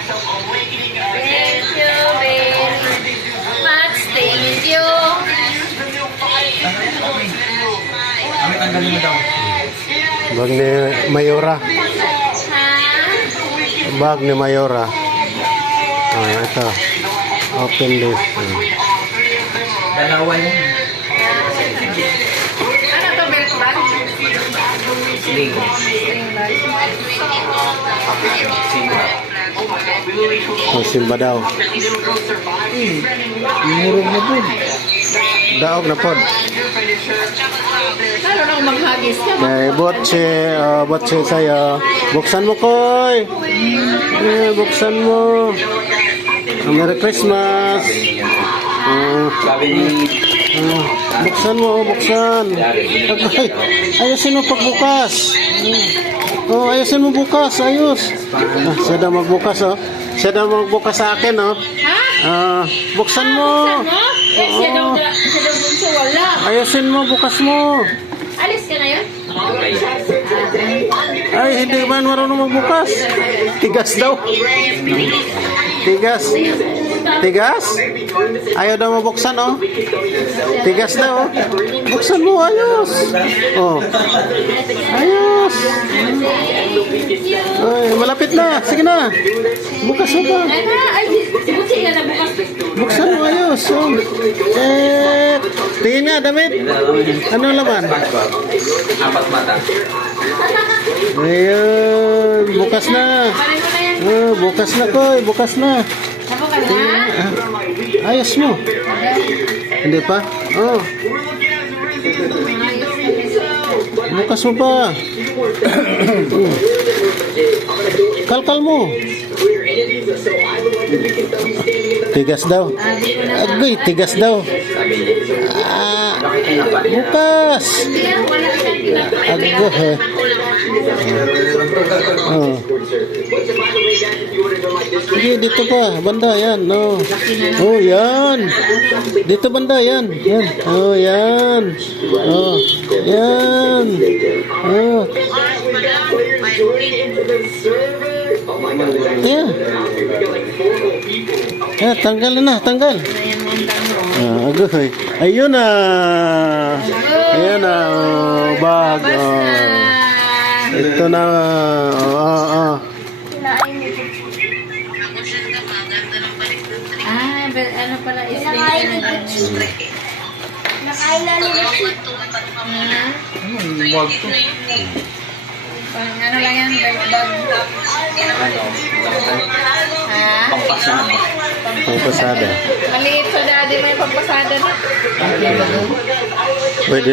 Thank you very much. Thank you. Kami tanggalin mo daw. Bag ni Mayora. Ha? Bag ni Mayora. Ito. Open this. Dalawa yun. Ano to, belt bag? Sling. Simba daw. Inurog na po. Daog na pod. Lalo na kung maghagis ka. Kay botse sa'yo. Buksan mo, Koy. Buksan mo. Merry Christmas. Sabi ni... Buksan mo, buksan. Ay, ayusin mo pagbukas. Ayusin mo bukas, ayos. Siya daw magbukas, oh. Siya daw magbukas sa akin, oh. Ha? Buksan mo. Buksan mo? Siya daw bunso, wala. Ayusin mo, bukas mo. Alis ka na yun? Ay, hindi man marunong magbukas. Tigas daw. Tigas. Tigas? Ayaw daw mabuksan, oh. Tigas daw, oh. Buksan mo, ayos. Oh. Ayos. Ay, malapit na. Sige na. Bukas mo pa. Ay, buti nga na bukas. Buksan mo, ayos. Oh. Tingin nga, damit. Ano laman? Apat mata. Ayun. Bukas na. Parin mo na yan. Bukas na, Koy. Bukas na. Sabo ka na? Ayos mo. Hindi pa? Oh. Bukas mo pa. Kalkal mo. Tigas daw. Agoy, tigas daw. Bukas. Wala siyang pinag- Agoy. Oh. Sige, dito pa. Banda, yan. No. Oh, yan. Dito banda, yan. Yan. Oh, yan. Oh, yan. Oh. Yan. Yan, tanggal na. Tanggal. Agoy. Ayun na. Ayun na. Oh, bag. Oh. Ito na. Ano pala is-link na Wag to. ano lang yan, bag. Ha? Pampasama. Pangpasada. Maliit sa daddy, may pampasada na. Pwede